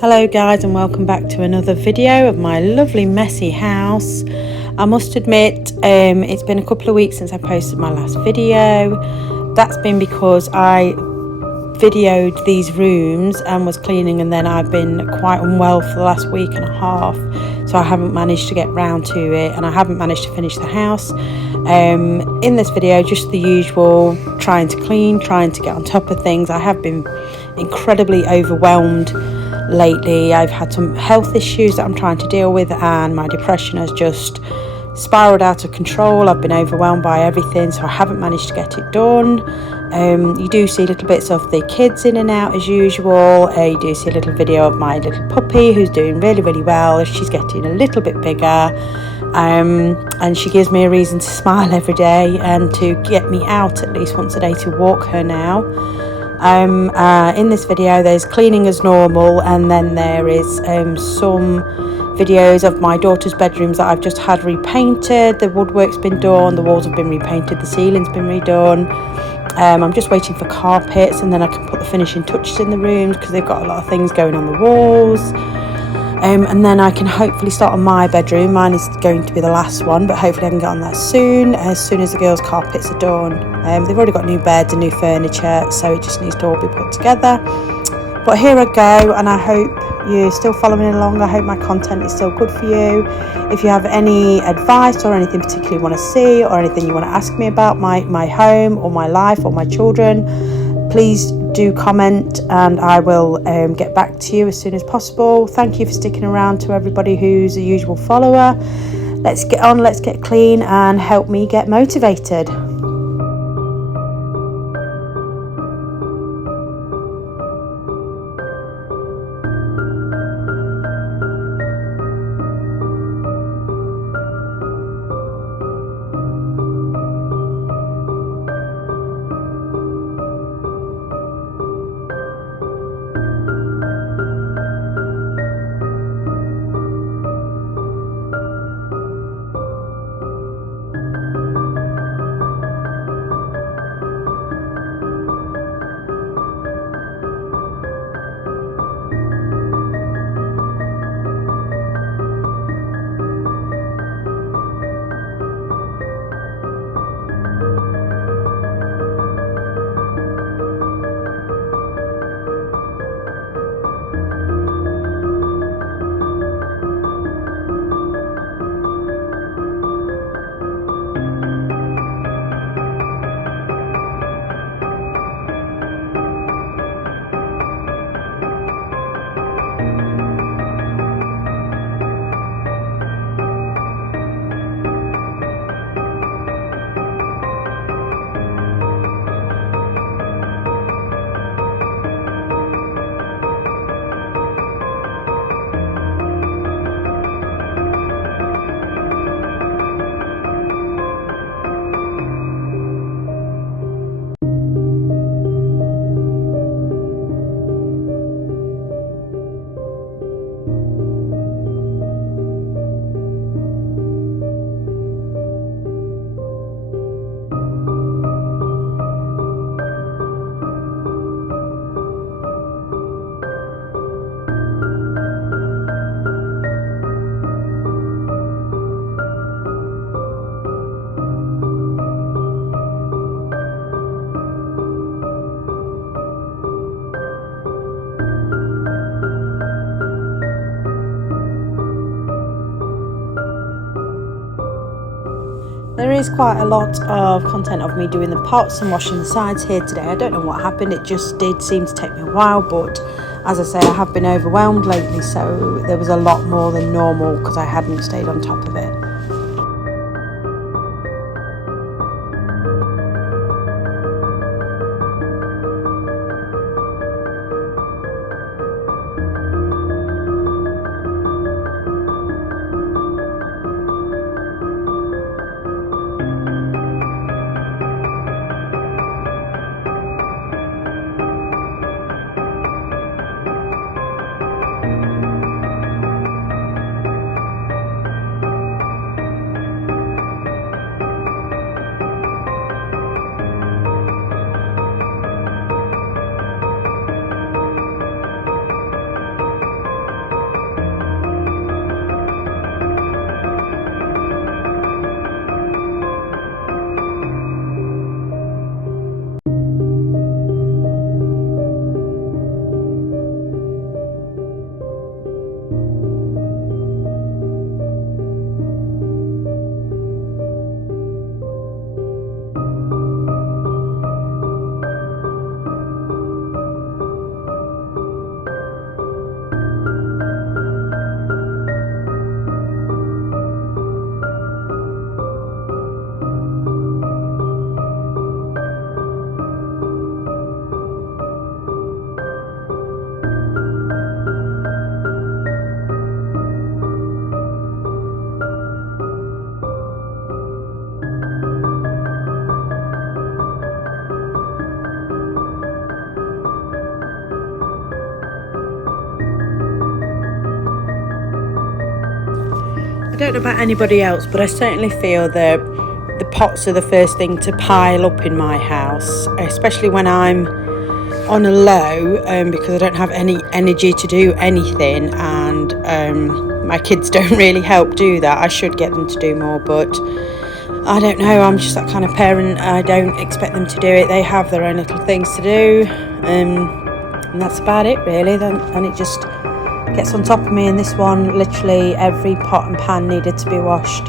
Hello guys, and welcome back to another video of my lovely messy house. I must admit it's been a couple of weeks since I posted my last video. That's been because I videoed these rooms and was cleaning, and then I've been quite unwell for the last week and a half, so I haven't managed to get round to it, and I haven't managed to finish the house. In this video, just the usual, trying to clean, trying to get on top of things. I have been incredibly overwhelmed lately. I've had some health issues that I'm trying to deal with, and my depression has just spiraled out of control. I've been overwhelmed by everything, so I haven't managed to get it done. You do see little bits of the kids in and out as usual. You do see a little video of my little puppy who's doing really well. She's getting a little bit bigger, and she gives me a reason to smile every day and to get me out at least once a day to walk her now. In this video there's cleaning as normal, and then there is some videos of my daughter's bedrooms that I've just had repainted. The woodwork's been done, the walls have been repainted, the ceiling's been redone. I'm just waiting for carpets, and then I can put the finishing touches in the rooms because they've got a lot of things going on the walls. And then I can hopefully start on my bedroom. Mine is going to be the last one, but hopefully I can get on that soon as the girls' carpets are done. They've already got new beds and new furniture, so it just needs to all be put together. But here I go, and I hope you're still following along. I hope my content is still good for you. If you have any advice or anything particularly you want to see, or anything you want to ask me about my home or my life or my children, please do comment, and I will get back to you as soon as possible. Thank you for sticking around, to everybody who's a usual follower. Let's get on, let's get clean, and help me get motivated. There is quite a lot of content of me doing the pots and washing the sides here today. I don't know what happened, it just did seem to take me a while, but as I say, I have been overwhelmed lately, so there was a lot more than normal because I hadn't stayed on top of it. don't know about anybody else, but I certainly feel that the pots are the first thing to pile up in my house, especially when I'm on a low, because I don't have any energy to do anything, and my kids don't really help do that. I should get them to do more, but I don't know, I'm just that kind of parent. I don't expect them to do it. They have their own little things to do, and that's about it really. Then it just gets on top of me, and this one, literally every pot and pan needed to be washed.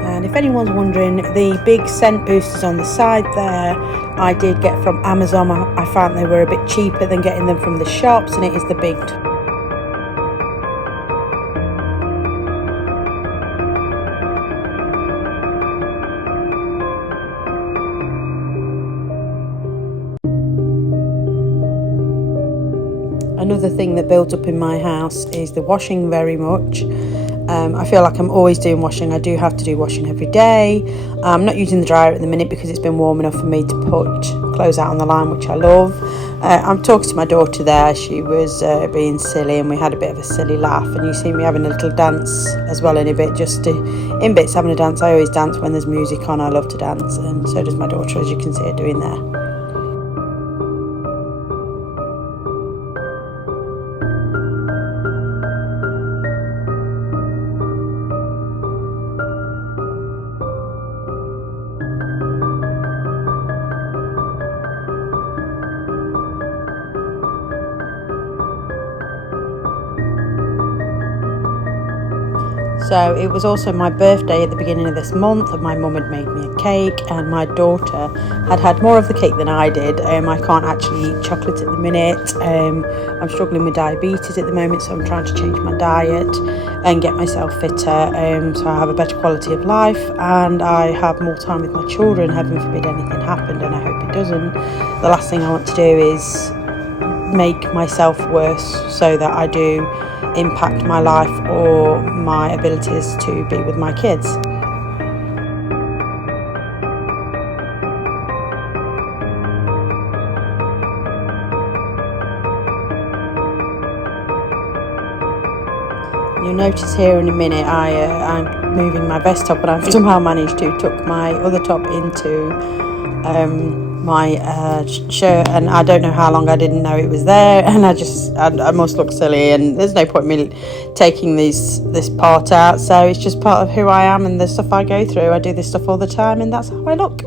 And if anyone's wondering, the big scent boosters on the side there, I did get from Amazon. I found they were a bit cheaper than getting them from the shops, and it is the big Another thing that builds up in my house is the washing very much. I feel like I'm always doing washing. I do have to do washing every day. I'm not using the dryer at the minute because it's been warm enough for me to put clothes out on the line, which I love. I'm talking to my daughter there. She was being silly, and we had a bit of a silly laugh, and you see me having a little dance as well in a bit, in bits having a dance. I always dance when there's music on. I love to dance, and so does my daughter, as you can see her doing there. So it was also my birthday at the beginning of this month, and my mum had made me a cake, and my daughter had more of the cake than I did. I can't actually eat chocolate at the minute. I'm struggling with diabetes at the moment, so I'm trying to change my diet and get myself fitter, so I have a better quality of life, and I have more time with my children. Heaven forbid anything happened, and I hope it doesn't. The last thing I want to do is make myself worse so that I do impact my life or my abilities to be with my kids. You'll notice here in a minute I'm moving my vest top, and I've somehow managed to tuck my other top into my shirt, and I don't know how long I didn't know it was there, and I must look silly, and there's no point in me taking this part out, so it's just part of who I am and the stuff I go through. I do this stuff all the time, and that's how I look.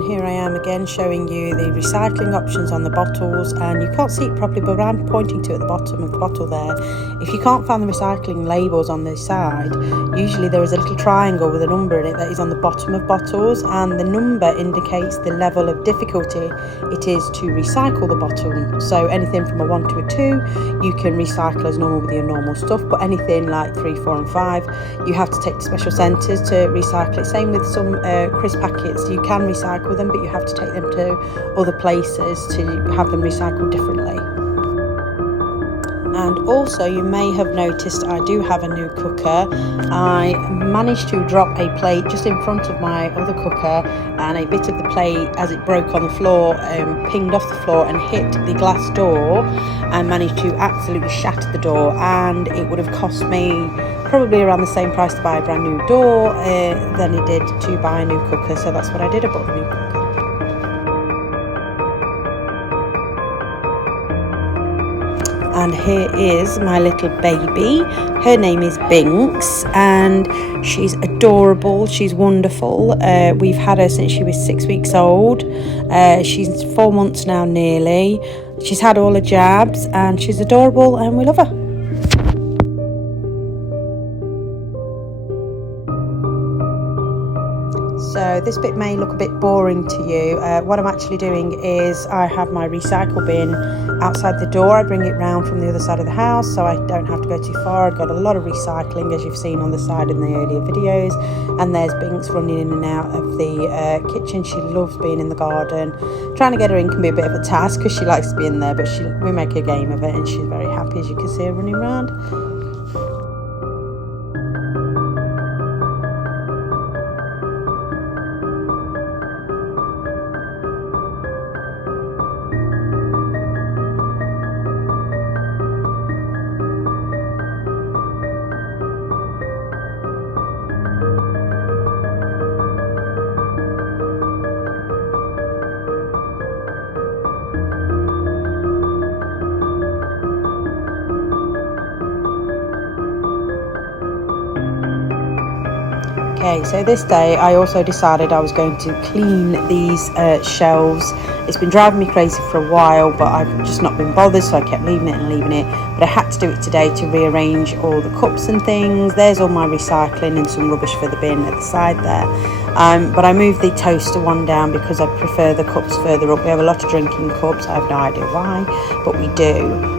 And here I am again showing you the recycling options on the bottles, and you can't see it properly, but I'm pointing to at the bottom of the bottle there. If you can't find the recycling labels on the side, usually there is a little triangle with a number in it that is on the bottom of bottles, and the number indicates the level of difficulty it is to recycle the bottle. So anything from a 1 to a 2 you can recycle as normal with your normal stuff, but anything like 3, 4 and 5 you have to take to special centres to recycle it. Same with some crisp packets, you can recycle them, but you have to take them to other places to have them recycled differently. And also, you may have noticed I do have a new cooker. I managed to drop a plate just in front of my other cooker, and a bit of the plate, as it broke on the floor, pinged off the floor and hit the glass door and managed to absolutely shatter the door, and it would have cost me probably around the same price to buy a brand new door than it did to buy a new cooker. So that's what I did, I bought a new cooker. And here is my little baby. Her name is Binx, and she's adorable, she's wonderful. We've had her since she was 6 weeks old. She's 4 months now nearly. She's had all her jabs and she's adorable and we love her. So this bit may look a bit boring to you. What I'm actually doing is I have my recycle bin outside the door. I bring it round from the other side of the house so I don't have to go too far. I've got a lot of recycling, as you've seen on the side in the earlier videos. And there's Binx running in and out of the kitchen. She loves being in the garden. Trying to get her in can be a bit of a task because she likes to be in there, but we make a game of it and she's very happy, as you can see her running around. Okay, so this day I also decided I was going to clean these shelves. It's been driving me crazy for a while, but I've just not been bothered, so I kept leaving it. But I had to do it today to rearrange all the cups and things. There's all my recycling and some rubbish for the bin at the side there. But I moved the toaster one down because I prefer the cups further up. We have a lot of drinking cups. I have no idea why, but we do.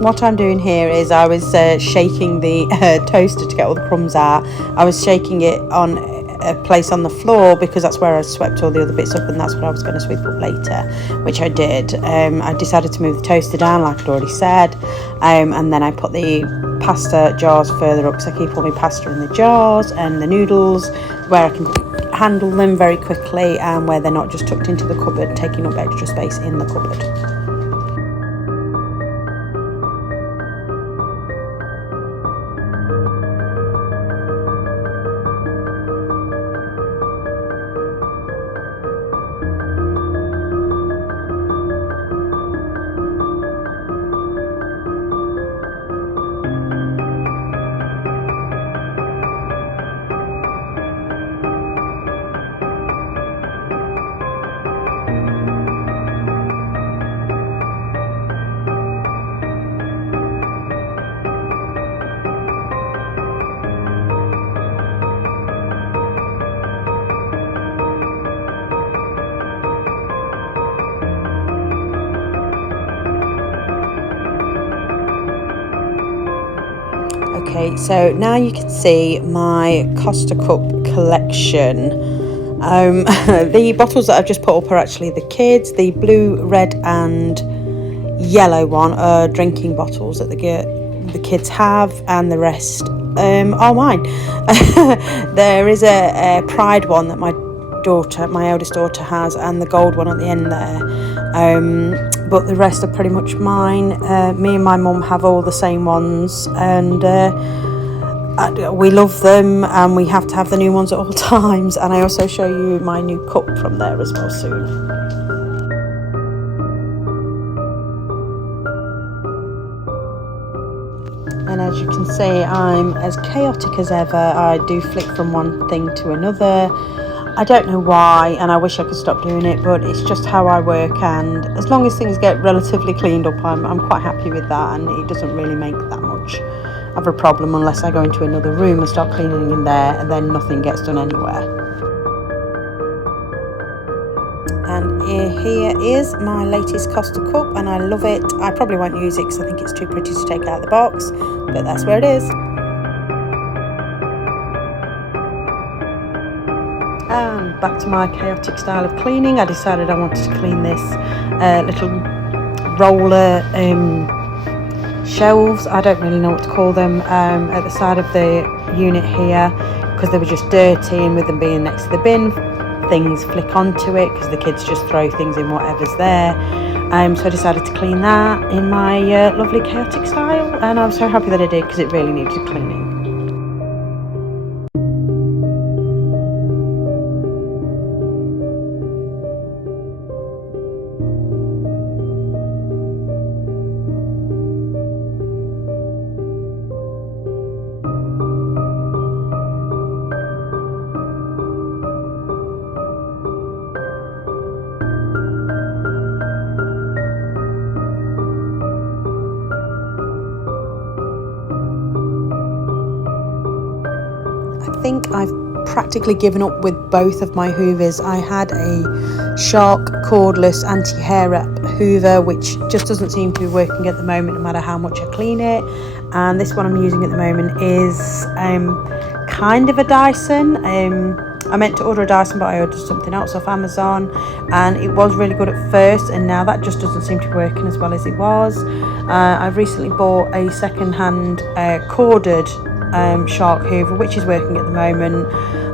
What I'm doing here is I was shaking the toaster to get all the crumbs out. I was shaking it on a place on the floor because that's where I swept all the other bits up, and that's what I was going to sweep up later, which I did. I decided to move the toaster down like I'd already said, and then I put the pasta jars further up because I keep all my pasta in the jars and the noodles where I can handle them very quickly and where they're not just tucked into the cupboard taking up extra space in the cupboard. Okay, so now you can see my Costa Cup collection. The bottles that I've just put up are actually the kids. The blue, red and yellow one are drinking bottles that they get the kids have, and the rest are mine. There is a pride one that my eldest daughter has, and the gold one at the end there. But the rest are pretty much mine. Me and my mum have all the same ones, and we love them, and we have to have the new ones at all times. And I also show you my new cup from there as well soon. And as you can see, I'm as chaotic as ever. I do flick from one thing to another. I don't know why, and I wish I could stop doing it, but it's just how I work, and as long as things get relatively cleaned up, I'm quite happy with that, and it doesn't really make that much of a problem unless I go into another room and start cleaning in there, and then nothing gets done anywhere. And here is my latest Costa cup, and I love it. I probably won't use it because I think it's too pretty to take out of the box, but that's where it is. And back to my chaotic style of cleaning. I decided I wanted to clean this little roller shelves, I don't really know what to call them, at the side of the unit here, because they were just dirty, and with them being next to the bin, things flick onto it because the kids just throw things in whatever's there. So I decided to clean that in my lovely chaotic style, and I was so happy that I did because it really needed cleaning. I think I've practically given up with both of my hoovers. I had a Shark cordless anti-hair wrap hoover, which just doesn't seem to be working at the moment no matter how much I clean it, and this one I'm using at the moment is kind of a Dyson. I meant to order a Dyson, but I ordered something else off Amazon, and it was really good at first, and now that just doesn't seem to be working as well as it was. I've recently bought a second-hand corded Shark hoover, which is working at the moment.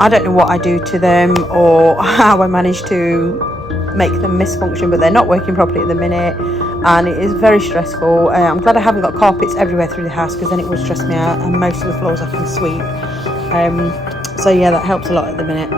I don't know what I do to them or how I manage to make them misfunction, but they're not working properly at the minute, and it is very stressful. I'm glad I haven't got carpets everywhere through the house, because then it would stress me out, and most of the floors I can sweep. So yeah, that helps a lot at the minute.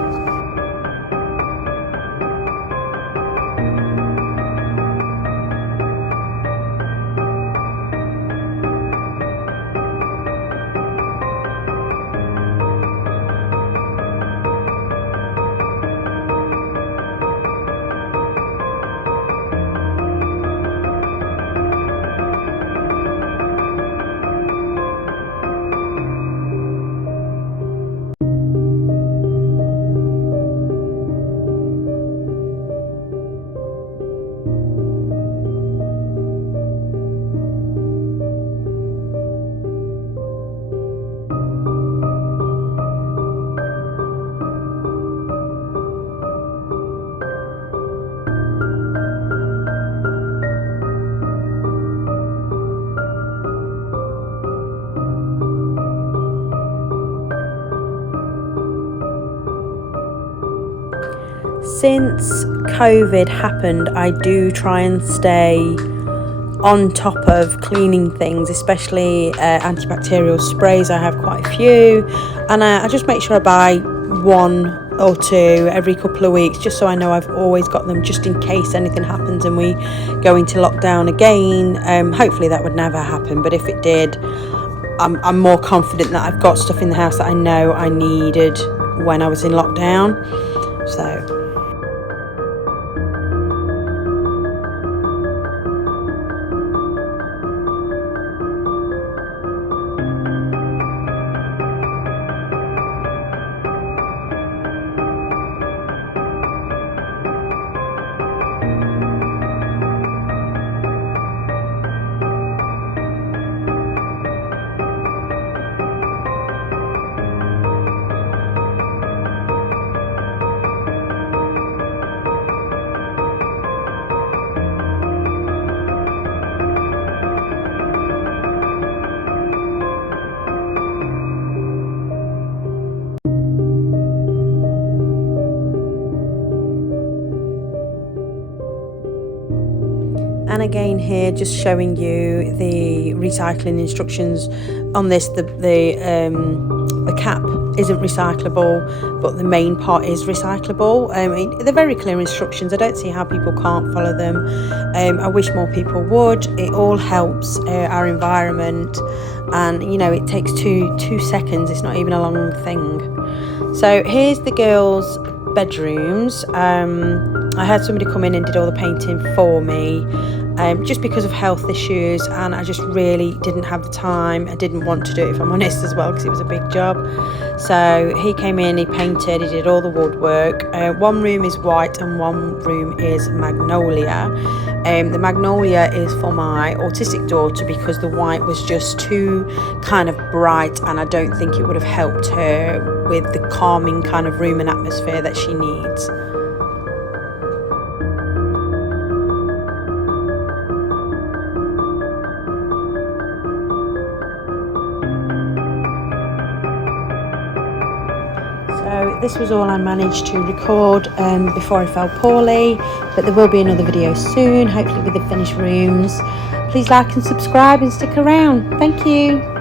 Since COVID happened, I do try and stay on top of cleaning things, especially antibacterial sprays. I have quite a few, and I just make sure I buy one or two every couple of weeks, just so I know I've always got them, just in case anything happens and we go into lockdown again. Hopefully that would never happen, but if it did, I'm more confident that I've got stuff in the house that I know I needed when I was in lockdown. So again here, just showing you the recycling instructions on this. The cap isn't recyclable, but the main part is recyclable. They're very clear instructions. I don't see how people can't follow them. I wish more people would. It all helps our environment, and you know, it takes two seconds. It's not even a long thing. So here's the girls' bedrooms. I had somebody come in and did all the painting for me, just because of health issues, and I just really didn't have the time. I didn't want to do it, if I'm honest, as well, because it was a big job. So he came in, he painted, he did all the woodwork. One room is white and one room is magnolia. The magnolia is for my autistic daughter because the white was just too kind of bright, and I don't think it would have helped her with the calming kind of room and atmosphere that she needs. So this was all I managed to record before I fell poorly, but there will be another video soon, hopefully with the finished rooms. Please like and subscribe and stick around. Thank you.